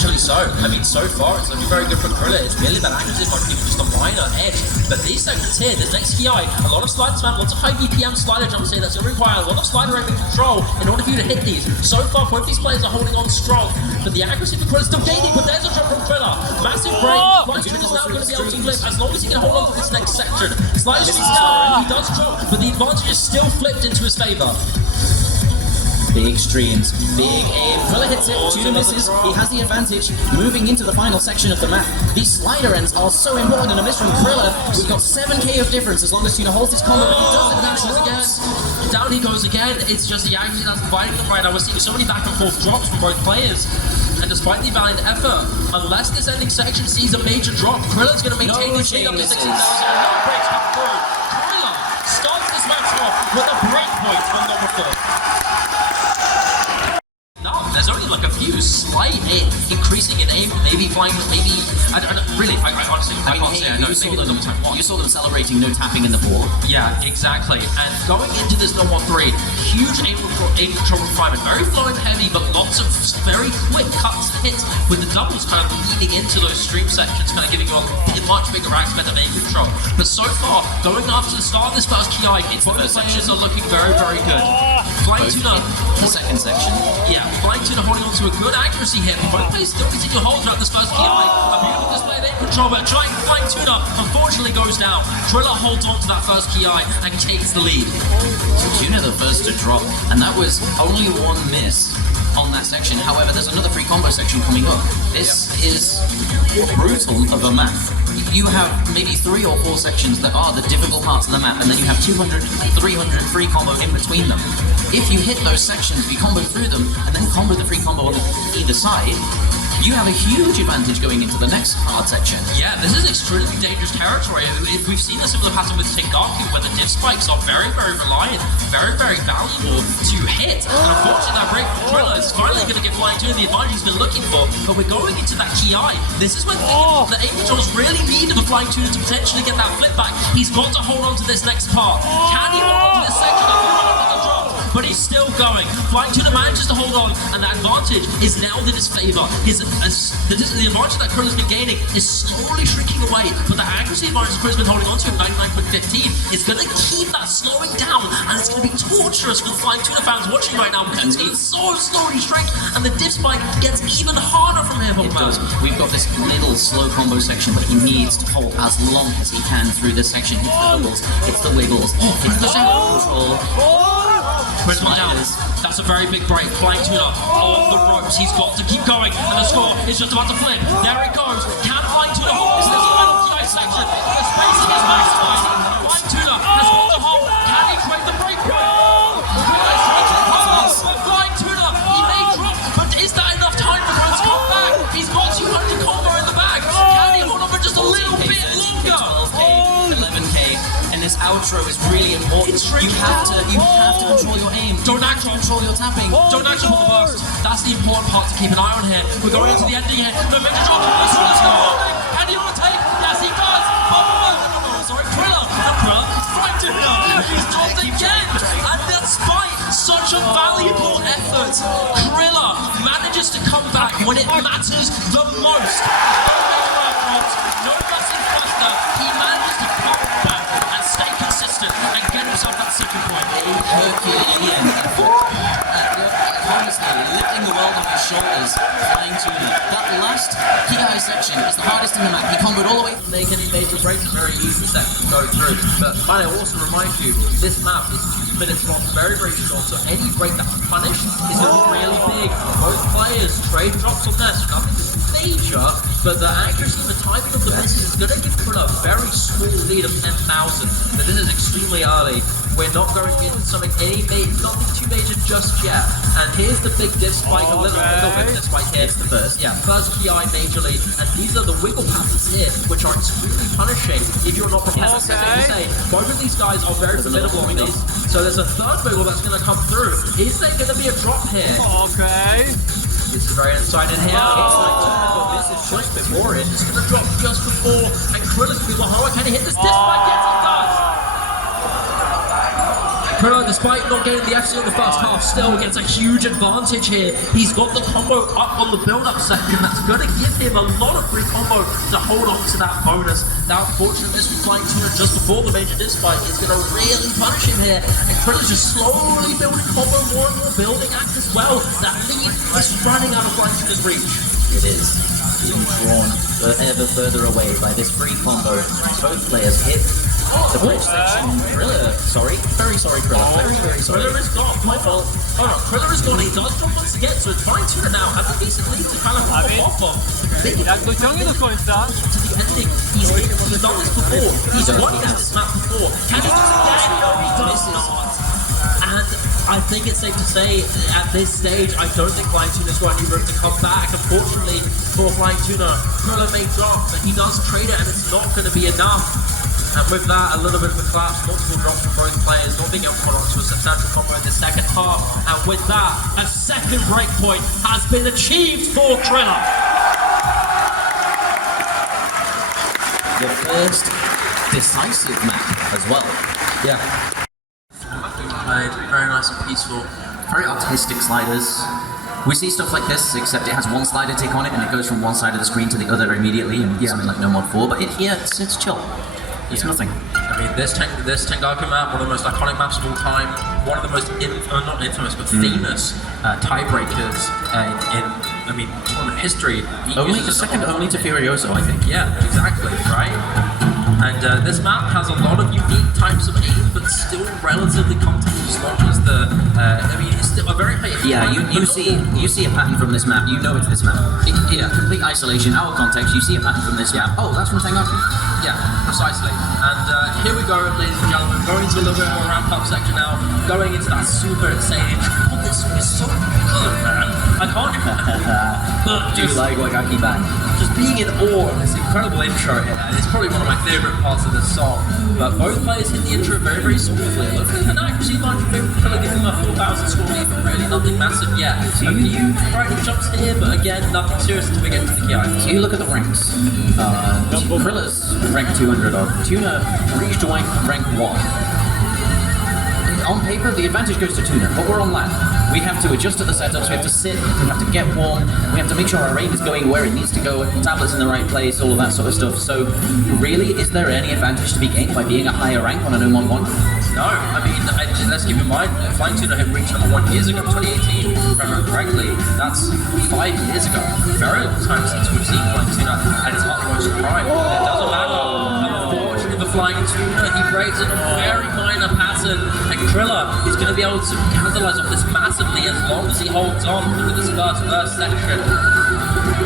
Naturally so. I mean, so far it's looking very good for Criller. It's really that accuracy might be just a minor edge. But these sections here, this next KI, a lot of slide spam, lots of high BPM slider jumps here. That's going to require a lot of slider aiming control in order for you to hit these. So far, both these players are holding on strong. But the accuracy for Criller is still gaining. But there's a drop from Criller. Massive break. FlyingTuna is now going to be able to flip as long as he can hold on to this next section. Slider speeds down, he does drop, but the advantage is still flipped into his favor. Big streams, big aim. Criller hits it, Tuna misses. He has the advantage. Moving into the final section of the map. These slider ends are so important, and a miss from Criller. We've got 7k of difference as long as Tuna holds his combo, but he does it again. Down he goes again. It's just the accuracy that's dividing them right now. We're seeing so many back and forth drops from both players. And despite the valiant effort, unless this ending section sees a major drop, Kriller's going to maintain his lead up to 16,000. No breaks come through. Criller starts this match off with a breakpoint on number 4. No, there's only like a few slight increasing in aim, maybe flying, maybe, I don't really, I honestly, I can't say I know, maybe the time one. You saw them celebrating no tapping in the ball. Yeah, exactly, and going into this number 3, huge aim control requirement, very flowing heavy, but lots of very quick cuts to hit, with the doubles kind of leading into those stream sections, kind of giving you a much bigger aspect of aim control. But so far, going after the start of this first KI, both players are looking very, very good. FlyingTuna, the second section. Yeah, FlyingTuna holding on to a good accuracy here. Both players still continue to hold throughout this first KI. A beautiful display of aim control, but FlyingTuna unfortunately goes down. Criller holds on to that first KI and takes the lead. So Tuna the first to drop, and that was only one miss on that section. However, there's another free combo section coming up. This is brutal of a map. You have maybe 3 or 4 sections that are the difficult parts of the map, and then you have 200, 300 free combo in between them. If you hit those sections, you combo through them, and then combo the free combo on either side, you have a huge advantage going into the next hard section. Yeah, this is extremely dangerous territory. We've seen a similar pattern with Tengaku, where the div spikes are very, very reliant, very, very valuable to hit. And unfortunately, that break from Criller is finally going to get FlyingTuna the advantage he's been looking for. But we're going into that KI. This is when the aim control is really needed for FlyingTuna to potentially get that flip back. He's got to hold on to this next part. Can he hold on to this section? But he's still going. FlyingTuna manages to hold on, and that advantage is now in his favor. The advantage that Kriller's been gaining is slowly shrinking away, but the accuracy advantage Kriller's been holding on to at 99.15 is going to keep that slowing down, and it's going to be torturous for the FlyingTuna fans watching right now because it's going to so slowly shrink, and the div spike gets even harder from here. We've got this little slow combo section, but he needs to hold as long as he can through this section. It's the doubles, it's the wiggles, it's the single control. Down. That's a very big break. FlyingTuna on the ropes. He's got to keep going, and the score is just about to flip. There it goes. Can FlyingTuna hold this final KI section? The spacing is maximized. FlyingTuna has got to hold. Can he create the breakpoint? But FlyingTuna, he may drop, but is that enough time for him to come back? He's got 200 combo in the bag. Can he hold on for just a little bit longer? 12k, 11k. This outro is really important. You have to control your aim. Don't actually control your tapping. Don't actually pull the burst. That's the important part to keep an eye on here. We're going into the ending here. No major drop. This one's still holding. Can he overtake? Yes, he does. Sorry, Criller. FlyingTuna. He's dropped again. And despite such a valuable effort, Criller manages to come back when it matters the most. No gutsing faster. He manages to come back and stay consistent and get himself that second point. Herculean effort. Honestly, lifting the world off his shoulders, FlyingTuna. That last KI section is the hardest in the map. He comboed all the way. Make any major breaks, a very easy section to go through. But might I also remind you, this map is 2 minutes long, very, very short, so any break that's punished is going to be really big. Both players trade drops on this, nothing major, but the accuracy and the timing of the misses is going to give Criller a very small lead of 10,000. But this is extremely early. We're not going into something nothing too major just yet. And here's the big div spike, a little bit of div spike here. It's the first. Yeah, first PI majorly, and these are the wiggle patterns here, which are extremely punishing if you're not prepared. Say, both of these guys are very formidable on these. So there's a third wiggle that's going to come through. Is there going to be a drop here? Okay. This is very unsighted here. This is just before it. It's going to drop just before, and Kriller's going to be like, oh, can he hit this disc spike? Yes, he does! Criller, despite not getting the FC in the first half, still gets a huge advantage here. He's got the combo up on the build-up section. That's going to give him a lot of free combo to hold on to that bonus. Now, unfortunately, this FlyingTuna just before the major disc spike is going to really punish him here. And Criller's just slowly building combo, more and more building act as well. That lead is running out of FlyingTuna's reach. It is being drawn ever further away by this free combo. Both players hit the bridge section. Criller, sorry. Very sorry, Criller. Very sorry. Criller is gone. My fault. Oh no, Criller is gone. He does drop once again, so it's FlyingTuna now has a decent lead to kind of pop off of. Jak dociągnie do końca. To the ending. He's done this before. He's won this map before. Can he do it again? No, he does not. And I think it's safe to say at this stage, I don't think FlyingTuna's got any room to come back. Unfortunately for FlyingTuna, Criller may drop, but he does trade it, and it's not going to be enough. And with that, a little bit of a collapse, multiple drops from both players, not being able to hold on to a substantial combo in the second half. And with that, a second breakpoint has been achieved for Criller. The first decisive map as well. Yeah. Very nice and peaceful. Very artistic sliders. We see stuff like this, except it has one slider tick on it, and it goes from one side of the screen to the other immediately, and something like No Mod 4. But it's chill. It's nothing. I mean, this Tengaku map, one of the most iconic maps of all time, one of the most not infamous but famous tiebreakers in tournament history. Only to Furioso, I think. Yeah, exactly, right? And this map has a lot of unique types of aim, but still relatively contextual as long as the. It's still a very high. Yeah, you see a pattern from this map. You know it's this map. Complete isolation, out of context. You see a pattern from this map. Oh, that's from Tengaku. Yeah, precisely. And here we go, ladies and gentlemen. Going into a little bit more ramp-up section now. Going into that super insane intro. Oh, this song is so good, man. I can't. But Do you like Wagaki Band? Just being in awe of this incredible intro here. And it's probably one of my favorite parts of this song. But both players hit the intro very, very smoothly. Look at an accuracy margin favorite Criller giving him a 4,000 score lead, but really nothing massive yet. A few frightening jumps here, but again, nothing serious until we get to the KI. So you look at the ranks. Kriller's rank 200 odd. Tuna reached rank 1. On paper, the advantage goes to Tuna, but we're on land. We have to adjust to the setups, we have to sit, we have to get warm, we have to make sure our aim is going where it needs to go, tablets in the right place, all of that sort of stuff. So, really, is there any advantage to be gained by being a higher rank on an No Mod 1? No, I mean, let's keep in mind, FlyingTuna had reached number 1 years ago, 2018, if I remember correctly. That's 5 years ago. Very long time since we've seen FlyingTuna at its utmost prime. It doesn't matter. Unfortunately for FlyingTuna, he breaks in a very minor pattern, and Criller is going to be able to capitalize off this massively as long as he holds on to this first section.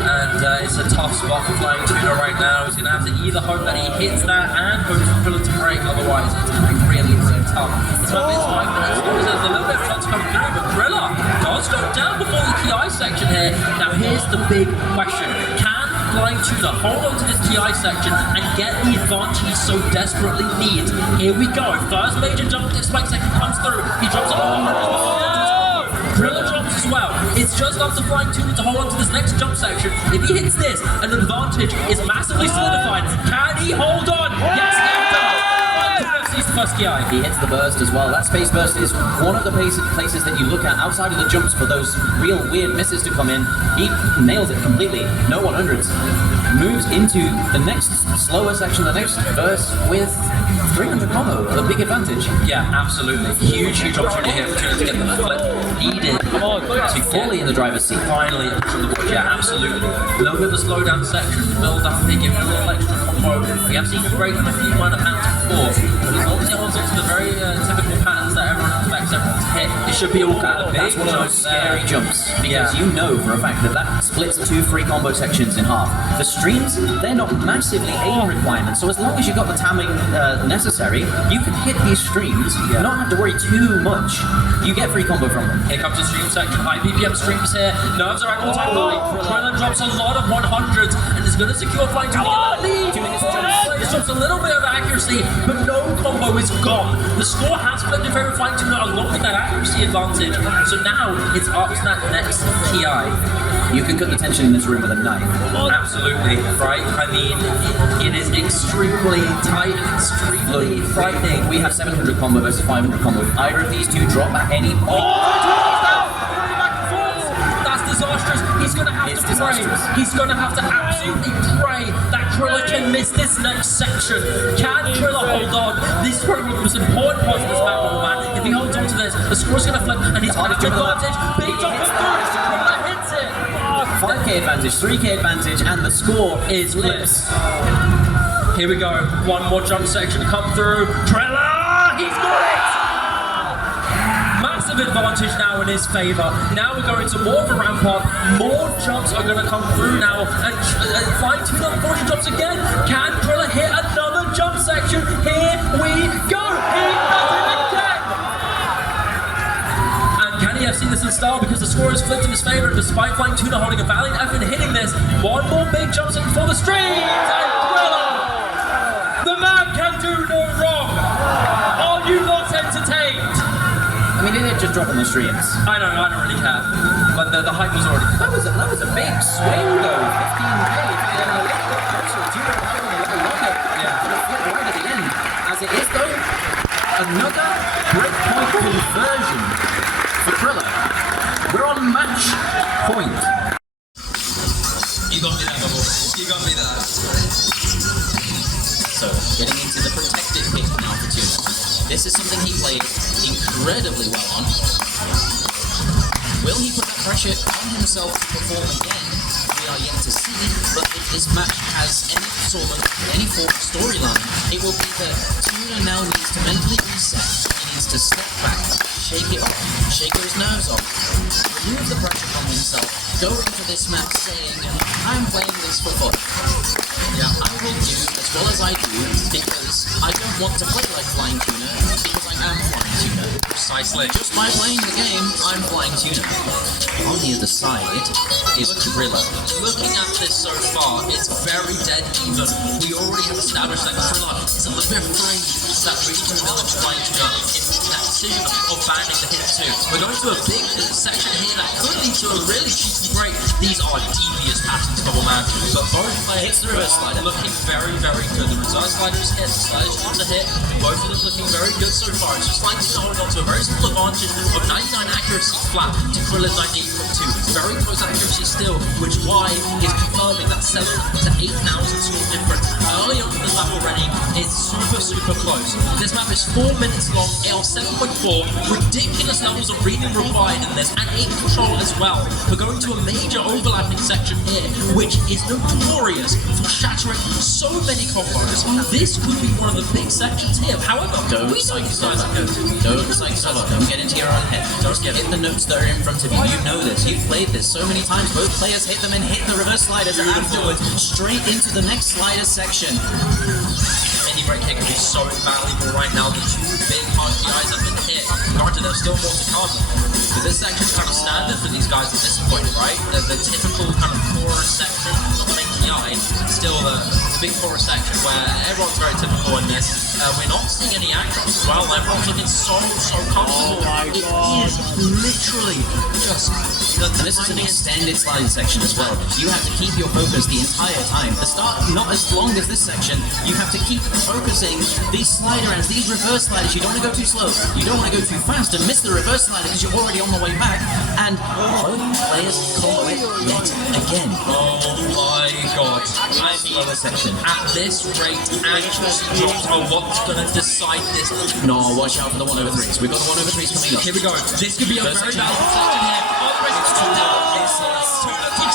And it's a tough spot for FlyingTuna right now. He's going to have to either hope that he hits that and hope for Criller to break, otherwise it's going to be really, really tough. It's a bit like that. There's a little bit of fun to come through, but Criller does go down before the KI section here. Now here's the big question. Can FlyingTuna hold on to this TI section and get the advantage he so desperately needs? Here we go. First major jump this spike section comes through. He drops it on. Criller drops as well. It's just up to FlyingTuna to hold on to this next jump section. If he hits this, an advantage is massively solidified. Can he hold on? Yes, he does. He's the first KI. He hits the burst as well. That space burst is one of the places that you look at outside of the jumps for those real weird misses to come in. He nails it completely. No 100s. Moves into the next slower section, the next verse with 300 combo, a big advantage. Yeah, absolutely. Huge opportunity here for Tuna to get the flip. Needed to fully in the driver's seat. Finally, from the board. Yeah, absolutely. A little bit of a slowdown section to build up, they give him a little extra combo. We have seen him break on a few minor patterns before, but as long as he holds on to the very typical patterns that everyone expects everyone to hit, it should be all good. That's one of those scary jumps, because you know for a fact that that splits 2 free combo sections in half. The streams, they're not massively aim requirements, so as long as you've got the timing necessary, you can hit these streams, not have to worry too much. You get free combo from them. Here comes the stream section, high BPM streams here, nerves are at all-time high. Criller drops a lot of 100s and is going to secure FlyingTuna. lead. 2 minutes jumps. It's just a little bit of accuracy, but no combo is gone. The score has flipped in favor of FlyingTuna along with that accuracy advantage. So now it's up to that next TI. You can cut the tension in this room with a knife. Absolutely, right? I mean, it is extremely tight and extremely frightening. We have 700 combo versus 500 combo. If either of these two drop at any point. That's disastrous. He's going to have to pray. He's going to have to absolutely pray that Criller can miss this next section. Can Criller hold on? This is probably the most important part of this map, old man. If he holds on to this, the score's going to flip and he's going to have advantage. Big jump from Criller hits it. 5k advantage, 3k advantage, and the score is flips. Here we go. One more jump section to come through. Criller! He's got it! Massive advantage now in his favor. Now we're going to more of a ramp up. More jumps are going to come through now. And FlyingTuna unfortunately jumps again. Can Criller hit another jump section? Here we go. He does it again. And can he have seen this in style? Because the score is flipped in his favor. And despite FlyingTuna holding a valiant effort in hitting this, one more big jump section for the streams. And Criller, the man can do no wrong. Are you not entertained? I mean, didn't it just drop on the streams? I don't really care. But the hype was already. That was a big swing though. 15k. A little bit closer. 2 longer. Yeah. To the flip right at the end. As it is though, another breakpoint conversion for Criller. We're on match point. You got me that, my boy. You got me that. So, getting into the protected pick now for Tuna. This is something he played incredibly well on. Will he put that pressure on himself to perform again? We are yet to see, but if this match has any form of storyline, it will be that Tuna now needs to mentally reset. He needs to step back, shake it off, shake those nerves off, remove the pressure from himself, go into this match saying, I'm playing this for fun. Yeah, I will do as well as I do because I don't want to play like FlyingTuna because I am FlyingTuna. Precisely. Just by playing the game, I'm FlyingTuna. On the other side is Criller. Looking at this so far, it's very dead even. We already have established that Criller is a little bit afraid that we can village FlyingTuna in that decision of banning the hit 2. We're going to a big section here that could lead to a really cheeky break. These are devious patterns, double man. But both players It's the reverse slider. looking very, very good. The reverse slider's hit, the slider's trying to hit. Both of them looking very good so far. It's just like holding on to a very simple advantage of 99 accuracy flat to Kriller's 98.2. It's very close accuracy still, which why is confirming that 7 to 8,000 score difference early on in the map already. It's super, super close. This map is 4 minutes long, AL 7.4, ridiculous levels of reading required in this, and 8 control as well. We're going to a major overlapping section here, which is notorious for shattering so many combos. This could be one of the big sections here. However, Don't psych yourself out. Don't get into your own head. Just hit the notes that are in front of you. You know this. You've played this so many times. Both players hit them and hit the reverse sliders, and afterwards, straight into the next slider section. Any break here could be so invaluable right now. The two big hard PIs have been hit. Granted, there's still more to come. But this section's kind of standard for these guys at this point, right? The typical kind of chorus section, not the main PI, still the big chorus section where everyone's very typical in this. We're not seeing any aggros as well. Everyone's looking so comfortable. It is literally just... And this is an extended sliding section as well. You have to keep your focus the entire time. The start, not as long as this section. You have to keep focusing these slider ends, these reverse sliders. You don't want to go too slow. You don't want to go too fast and miss the reverse slider because you're already on the way back. And both players combo it yet again. Oh my god. I mean, section. at this rate, accuracy drops are what's going to decide this. No, watch out for the 1/3s. We've got the 1/3s coming up. Here we go. This could be a First very section. valuable section here. All the rest is to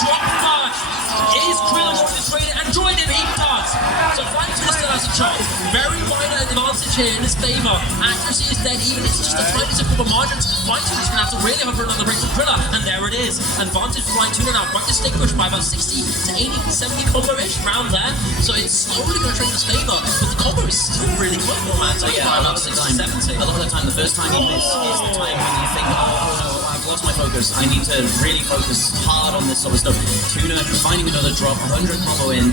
drop first. Is Criller going to trade it and join him? He does. So FlyingTuna still has a chance. Very minor advantage here in his favor. Accuracy is dead even. It's just a tiny couple of margins. FlyingTuna's going to have to really hope for another break from Criller. And there it is. Advantage for FlyingTuna now. Quite distinguished by about 60 to 80, 70 combo-ish round there. So it's slowly going to trade in his favor. But the combo is still really quick, man. So Yeah, by a about lot of the 60, time, 70. the first time you miss is the time when you think, oh no, I've lost my focus. I need to really focus hard on this sort of stuff. Tuna finding another drop, 100 combo in.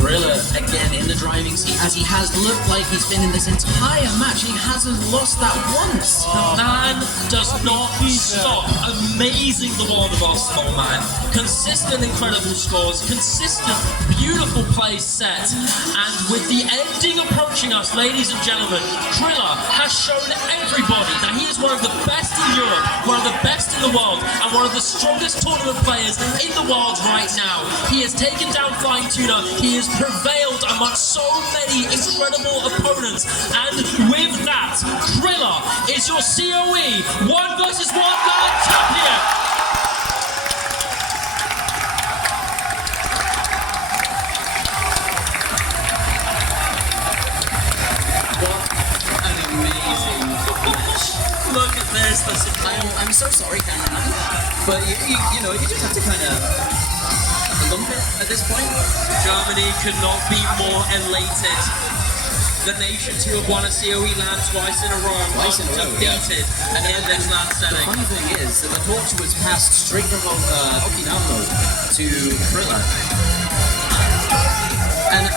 Criller again in the driving seat, as he has looked like he's been in this entire match. He hasn't lost that once. The man does not stop. Amazing the world of basketball, man. Consistent, incredible scores, consistent, beautiful plays set. And with the ending approaching us, ladies and gentlemen, Criller has shown everybody that he is one of the best in Europe, one of the best in the world, and one of the strongest tournament players in the world right now. He has taken down FlyingTuna. He has prevailed among so many incredible opponents. And with that, Criller is your COE 1 versus 1 World Champion! An amazing match. Look at this, I'm so sorry, cameraman, but you know, you just have to kind of lump it at this point. Germany could not be more elated. The nation to have won a COE land twice in a row, undefeated in this land setting. The funny thing is that the torch was passed straight from Okinawa to Criller, and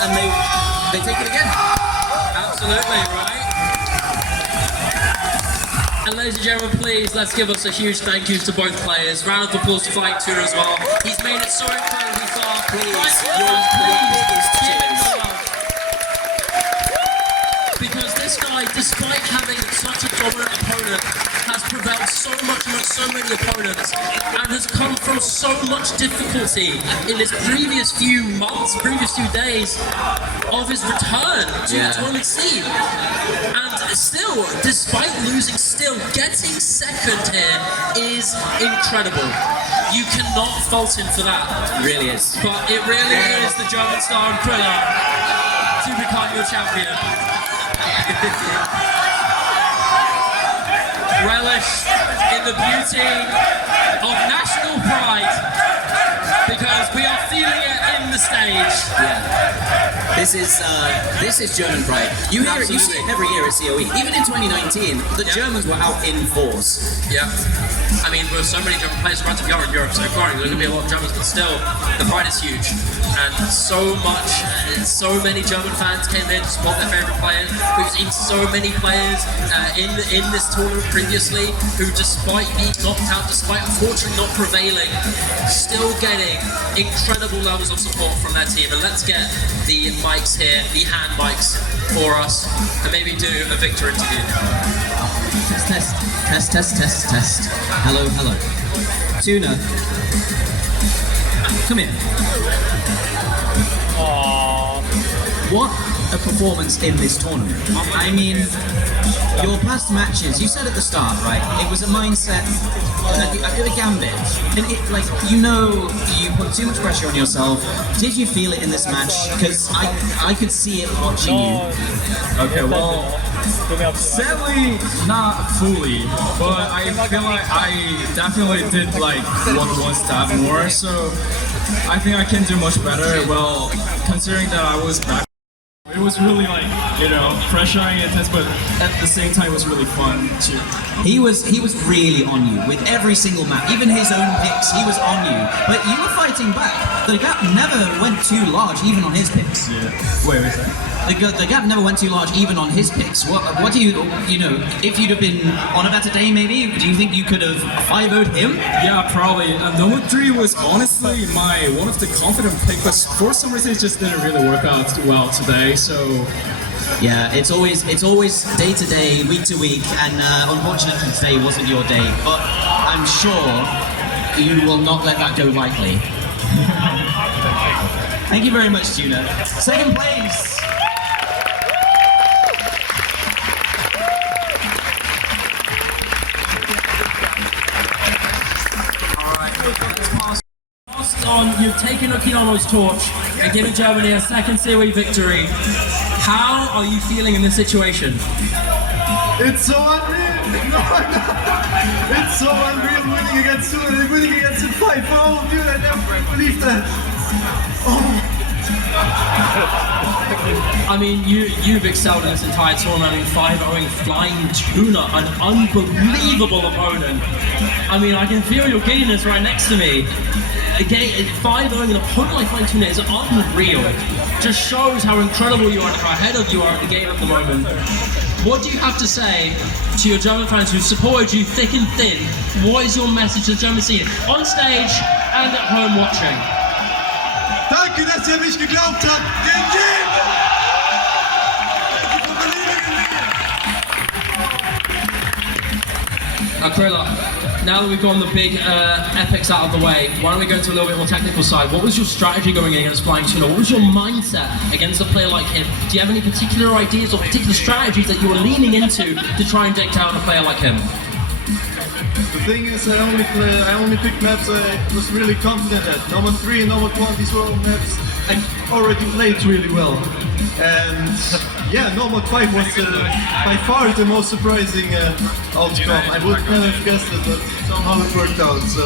they take it again. Absolutely, right? And ladies and gentlemen, please, let's give us a huge thank you to both players. Round of applause to FlyingTuna as well. He's made it so incredibly far. Please, your biggest cheers. Because this guy, despite having such a dominant opponent, has prevailed so much amongst so many opponents and has come from so much difficulty in his previous few months, previous few days of his return to the tournament scene. And still, despite losing, still getting second here is incredible. You cannot fault him for that. It really is. But it really is the German star and Criller to become your champion. Relish in the beauty of national pride, because we are feeling it in the stage. Yeah, this is German pride. You see it every year at COE. Even in 2019, the Germans were out in force. Yeah. I mean, with so many German players around to be in Europe so far, there's going to be a lot of Germans, but still, the pride is huge. And so many German fans came in to support their favourite players. We've seen so many players in this tournament previously who, despite being knocked out, despite unfortunately not prevailing, still getting incredible levels of support from their team. And let's get the mics here, the hand mics for us, and maybe do a Victor interview. Test. Hello. Tuna, come in. What a performance in this tournament. I mean, your past matches, you said at the start, right? It was a mindset, a gambit. And you put too much pressure on yourself. Did you feel it in this match? Because I could see it watching you. Okay, well, sadly, not fully, but I feel like I definitely did one step more, so I think I can do much better. Well, considering that I was back, it was really pressure and intense, but at the same time it was really fun too. He was really on you with every single map, even his own picks. He was on you, but you were fighting back. The gap never went too large, even on his picks. Yeah. Wait a second. The gap never went too large, even on his picks. What do you if you'd have been on a better day, maybe, do you think you could have 5-0'd him? Yeah, probably. Number 3 was honestly one of the confident pick, but for some reason it just didn't really work out well today. So. Yeah, it's always day to day, week to week, and unfortunately today wasn't your day. But I'm sure you will not let that go lightly. Thank you very much, Tuna. Second place. You've taken Okinawa's torch and given Germany a second COE victory. How are you feeling in this situation? It's so unreal! No. It's so unreal winning against 2 and winning against 5. Oh, dude, I never believed that. Oh, I mean, you've excelled in this entire tournament. I mean, 5-0ing FlyingTuna, an unbelievable opponent. I mean, I can feel your giddiness right next to me. Again, 5-0ing an opponent like FlyingTuna is unreal. Just shows how incredible you are and how ahead of you are at the game at the moment. What do you have to say to your German fans who supported you thick and thin? What is your message to the German scene, on stage and at home watching? Danke, dass ihr mich geglaubt habt. Thank you for believing in me. Criller, now that we've gone the big epics out of the way, why don't we go into a little bit more technical side? What was your strategy going in against FlyingTuna? What was your mindset against a player like him? Do you have any particular ideas or particular strategies that you were leaning into to try and take down a player like him? The thing is, I only picked maps I was really confident at. Number 3 and number 1, these were all maps I already played really well. And yeah, number 5 was by far the most surprising outcome. I would never have guessed it, but somehow it worked out. So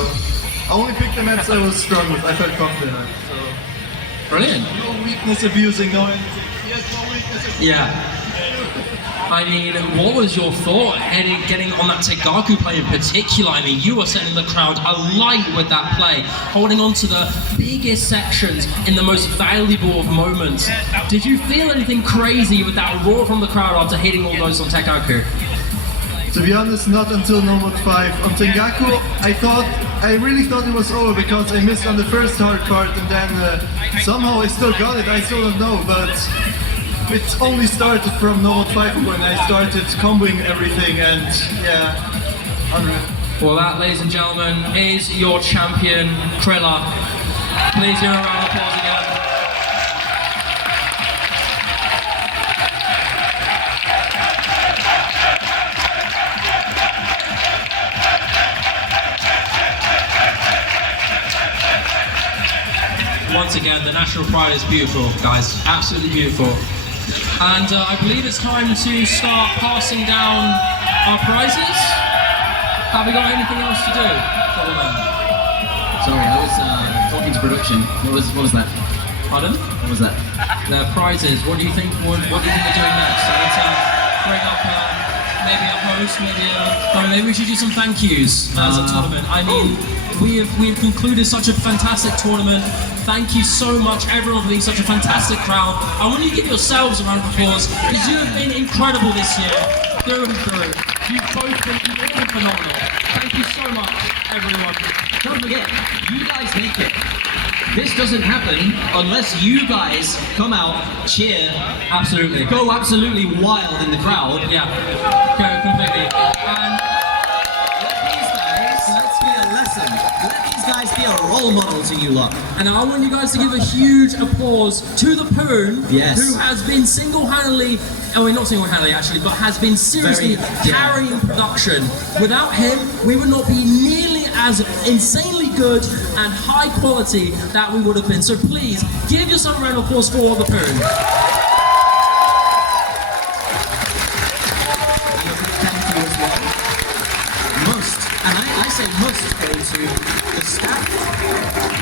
I only picked the maps I was strong with, I felt confident at. So Brilliant. no weakness abusing, no anything. Yes, no weakness abusing. Yeah. I mean, what was your thought getting on that Tengaku play in particular? I mean, you were sending the crowd alight with that play, holding on to the biggest sections in the most valuable of moments. Did you feel anything crazy with that roar from the crowd after hitting all those on Tengaku? To be honest, not until number 5. On Tengaku, I really thought it was over because I missed on the first hard part, and then somehow I still got it. I still don't know, but it only started from number 5 when I started comboing everything, and yeah, unreal. Well, that, ladies and gentlemen, is your champion, Criller. Please give him a round of applause again. Once again, the national pride is beautiful, guys. Absolutely beautiful. And I believe it's time to start passing down our prizes. Have we got anything else to do? Sorry, I was talking to production. What was that? Pardon? What was that? The prizes. What do you think? What do you think we're doing next? So let's bring up maybe a host, maybe we should do some thank yous as a tournament. I mean, we have concluded such a fantastic tournament. Thank you so much, everyone, for being such a fantastic crowd. I want you to give yourselves a round of applause because you have been incredible this year, through and through. You've both been phenomenal. Thank you so much, everyone. Don't forget, you guys make it. This doesn't happen unless you guys come out, cheer, Absolutely. go absolutely wild in the crowd. Yeah, completely. And Let's be a lesson. Let these guys be a role model to you lot. And I want you guys to give a huge applause to the Poon, Yes. who has been single-handedly, not single-handedly actually, but has been seriously carrying production. Without him, we would not be nearly as insanely good and high quality that we would have been. So please, give yourself a round of applause for the Poon. Thank you as well. Must, and I say must go to the staff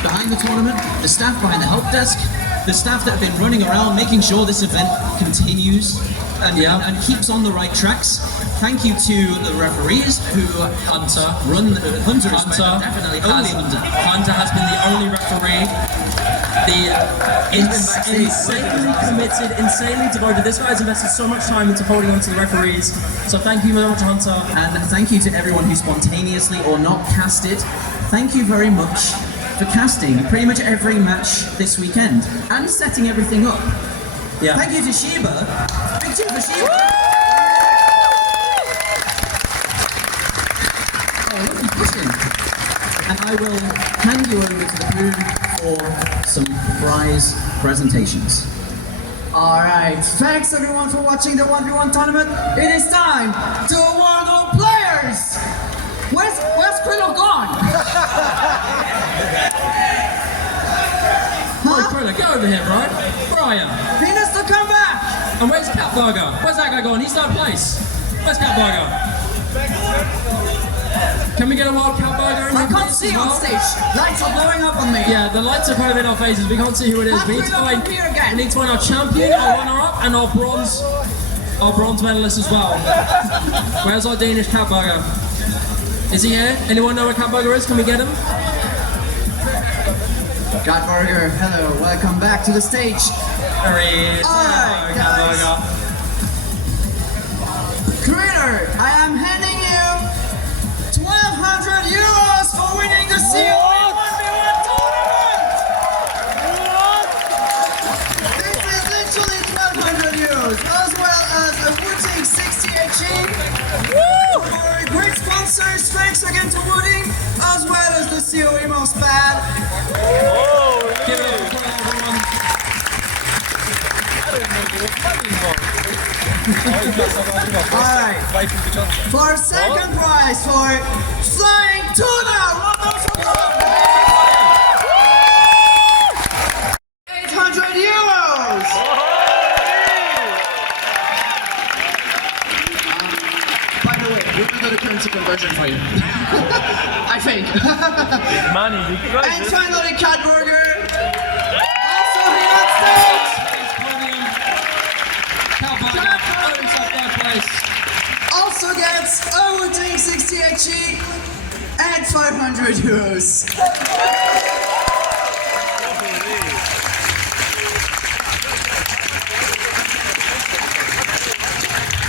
behind the tournament, the staff behind the help desk, the staff that have been running around making sure this event continues and keeps on the right tracks. Thank you to the referees who Hunter definitely only Hunter. Hunter has been the only referee. Insanely committed, insanely devoted. This guy's invested so much time into holding on to the referees. So thank you very much, Hunter. And thank you to everyone who spontaneously or not casted. Thank you very much for casting pretty much every match this weekend and setting everything up. Yeah. Thank you to Sheba. Big cheer for Sheba. Oh, look, he's pushing. And I will hand you over to the room for some prize presentations. Alright, thanks everyone for watching the 1v1 tournament. It is time to award our players! Where's Criller gone? Hey, Criller, get over here, bro. Where are you? He needs to come back! And where's Catburger? Where's that guy gone? He's third place. Where's Catburger? Can we get a wild cat burger in I here, can't please, see as on well? stage. Lights are blowing up on me. Yeah, the lights are kind of in our faces. We can't see who it is. We need to find. We need to find our champion, our runner-up, and our bronze medalist as well. Where's our Danish cat burger? Is he here? Anyone know where cat burger is? Can we get him? Cat Burger, hello, welcome back to the stage. There he is. Alright, Cat guys. burger. Criller, I am handing you 1,200 euros for winning the COE 1v1 tournament! This is literally 1,200 euros, as well as a Wooting 60HE. Our great sponsors, thanks again to Wooting, as well as the COE mouse pad. Give it up for everyone. Alright, for second prize for FlyingTuna! 800 euros! By the way, we will do the currency conversion for you. I think. Money, And finally, Cat Burger. Also here on stage. Also gets a Wooting 60HE and 500 euros.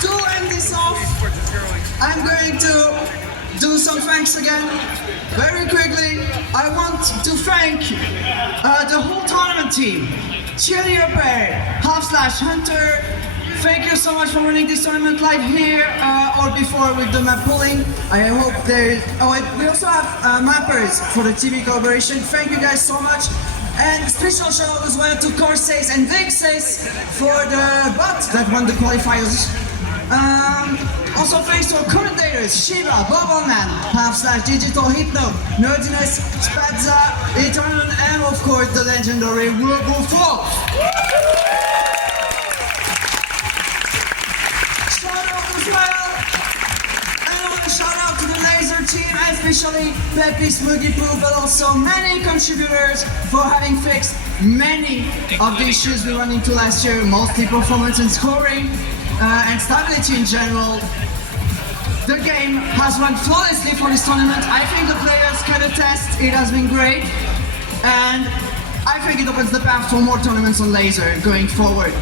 To end this off, I'm going to do some thanks again. Very quickly, I want to thank the whole tournament team. Cheerleader, Half/Hunter, thank you so much for running this tournament live here or before with the map pulling. I hope there. We also have mappers for the TV collaboration. Thank you guys so much. And special shout out as well to Corsace and Vixace for the bot that won the qualifiers. Also thanks to our commentators, Shiva, Bobbleman, Half/Digital Hypno, Nerdiness, Spazza, Eternal, and of course the legendary Werewolf. Shout out as well! And I want to shout out to the Laser team, especially Peppy, Smoogie Poo, but also many contributors for having fixed many of the issues we ran into last year, mostly performance and scoring, and stability in general. The game has run flawlessly for this tournament. I think the players can attest it has been great, and I think it opens the path for more tournaments on Laser going forward.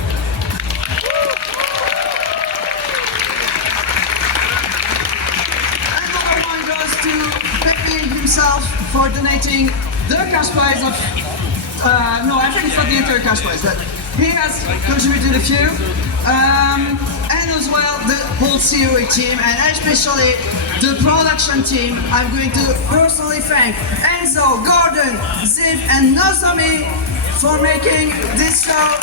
Another one goes to Pepe himself for donating the cash prize of, no, I think it's not the entire cash prize, but he has contributed a few. And as well the whole COE team, and especially the production team. I'm going to personally thank Enzo, Gordon, Ziv, and Nozomi for making this show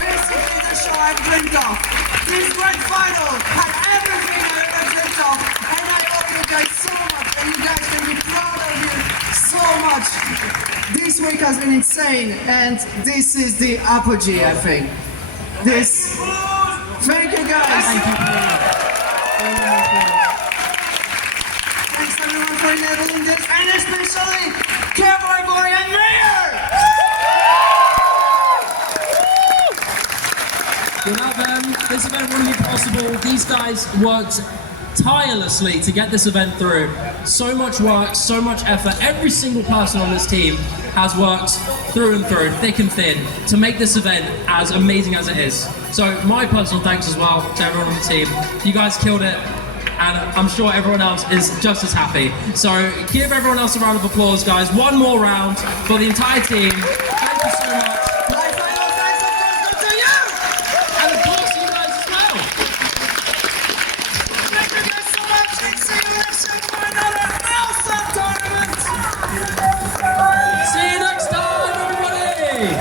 basically the show I dreamed of. This grand final had everything I ever dreamed of, and I love you guys so much, and you guys can be proud of you so much. This week has been insane, and this is the apogee, I think. Thank you guys! Thank you. Thanks everyone for enabling this, and especially Cowboy Boy and Mayor! Without them, this event wouldn't be possible. These guys worked tirelessly to get this event through. So much work, so much effort. Every single person on this team has worked through and through, thick and thin, to make this event as amazing as it is. So my personal thanks as well to everyone on the team. You guys killed it, and I'm sure everyone else is just as happy. So give everyone else a round of applause, guys. One more round for the entire team. Thank you so much. My final thanks, of course, go to you! And of course you guys as well. Thank you guys so much, and see you next year for another awesome tournament! See you next time, everybody!